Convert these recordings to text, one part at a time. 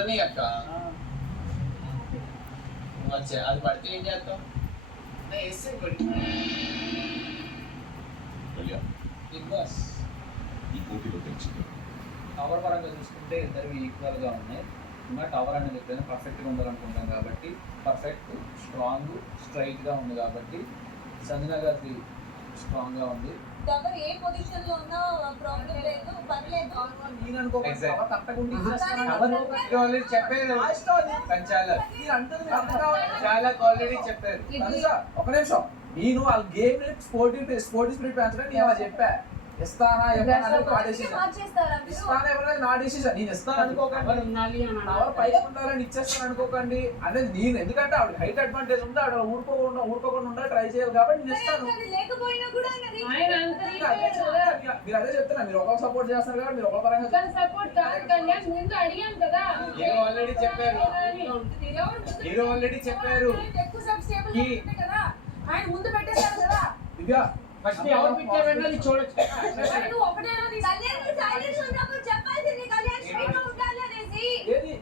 ఉండని అక్క వచ్చే అది పడితే ఏం చేస్తాం వేస్తే బిగ్ బాస్ ఈ పోటీలో తెచ్చింది టవర్ పరంగా చూసుకుంటే ఇద్దరు ఈక్వల్గా ఉన్నాయి. ఇంకా టవర్ అనేది ఎప్పుడైనా పర్ఫెక్ట్గా ఉండాలనుకుంటాం కాబట్టి పర్ఫెక్ట్ స్ట్రాంగ్ స్ట్రైట్గా ఉంది కాబట్టి సంజన గారి స్ట్రాంగ్గా ఉంది. ఎవరు ఏ పొజిషన్ లో ఉన్నా ప్రాబ్లం లేదు, పర్లేదు. ఆల్రెడీ చెప్పారు చాలా ఆల్రెడీ చెప్పారు. ఒక నిమిషం, నేను వాళ్ళ గేమ్ స్పోర్టివ్ స్పిరిట్ పెంచడం నేను చెప్పా. ఇస్తానా నా డెసిషన్. నేను ఇస్తాను అనుకోకండి, పైకి ఉండాలని ఇచ్చేస్తాను అనుకోకండి అనేది నేను. ఎందుకంటే ఆవిడ హైట్ అడ్వాంటేజ్ ఉంది, ఆవిడ ఊరుకోకుండా ఉండాలి ట్రై చేయాలి కాబట్టి నేను ఇస్తాను. మీరు అదే చెప్తున్నా, మీరు ఒకరు సపోర్ట్ చేస్తారు కాబట్టి మీరు ఒక పరంగా ఆల్రెడీ చెప్పారు ఆయన ముందు పెట్టేశారు కదా. దివ్య ఫస్ట్ ఎవరు పిక్చర్ వెళ్ళాలి చూడొచ్చు. చెప్పాల్సింది కళ్యాణ్ స్ట్రైట్ గా ఉండాలి అనేసి. ఏది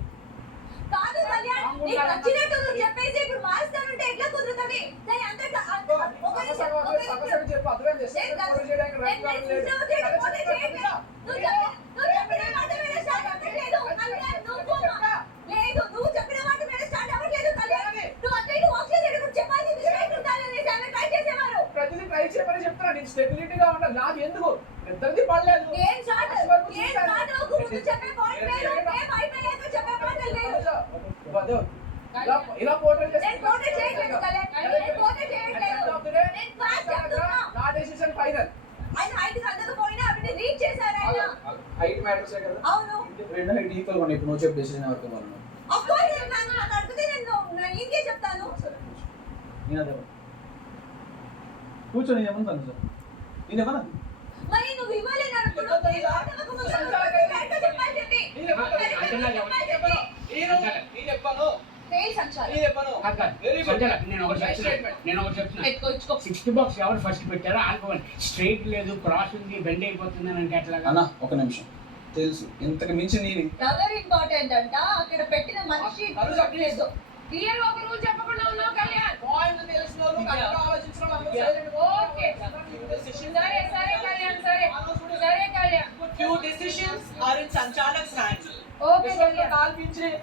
కాదు కళ్యాణ్, నీకు నచ్చినట్టు నువ్వు చెప్పేసి ఇప్పుడు మారుస్తానంటే ఎట్లా కుదురుతుంది? దాని అంతా చెప్పు అర్థం లేదు, నువ్వు చెప్పిన మాట మీద స్టార్ట్ అవ్వట్లేదు కళ్యాణ్. నువ్వు అట్లా ఇటు వాక్ చేసేటప్పుడు చెప్పాల్సింది స్ట్రైట్ ఉండాలని ట్రై చేసేవారు. ప్రతిదీ ట్రై చేయమని చెప్తున్నా. నేను స్టెబిలిటీగా ఉండాలి. నాకు ఎందుకు ఇద్దరిది పడలేదు. ఏం షాట్ ముందు చెప్పే పాయింట్ లేదు, ఏం అయిపోయాక చెప్పే పాయింట్ లేదు. ఇలా పోర్ట్రేట్ నేను పోర్ట్రేట్ చేయట్లేదు కళ్యాణ్, నేను పోర్ట్రేట్ చేయట్లేదు. నేను ఫాస్ట్ చెప్తున్నా. నా డెసిషన్ ఫైనల్. ఆయన హైట్ అందకపోయినా అవిని రీచ్ చేశారు ఆయన. హైట్ మ్యాటర్స్ కదా. అవును, రెండు హైట్ ఈక్వల్ ఉన్నాయి. ఇప్పుడు నువ్వు చెప్పే డెసిషన్ ఎవరికి మారను. ఆఫ్ కోర్స్ నేను నన్ను అడిగితే నేను ఇంకే చెప్తాను. నేను అదే కూర్చో. నేను ఏమంటాను సార్, నేను ఏమన్నా మరి నువ్వు ఇవ్వాలి సిక్స్త్ బాక్స్ ఎవరు ఫస్ట్ పెట్టారో ఆల్కోవాలి. స్ట్రైట్ లేదు, క్రాస్ ఉంది, బెండ్ అయిపోతుంది అని అంటే ఎట్లా? అన్న ఒక నిమిషం, తెలుసు ఇంతకు మించి నీవి ఎవరు ఇంపార్టెంట్ అంట అక్కడ పెట్టిన మనిషి లేదు. క్లియర్ ఒక రూల్ చెప్పకుండా ఉన్నావు కళ్యాణ్. పాయింట్ తెలిసిన వాళ్ళు కరెక్ట్గా ఆలోచించడం ఓకే సరే సరే కళ్యాణ్, సరే సరే Kalyan. Few decisions are in Sanchalak's hands. Okay Kalyan. కాల్పించి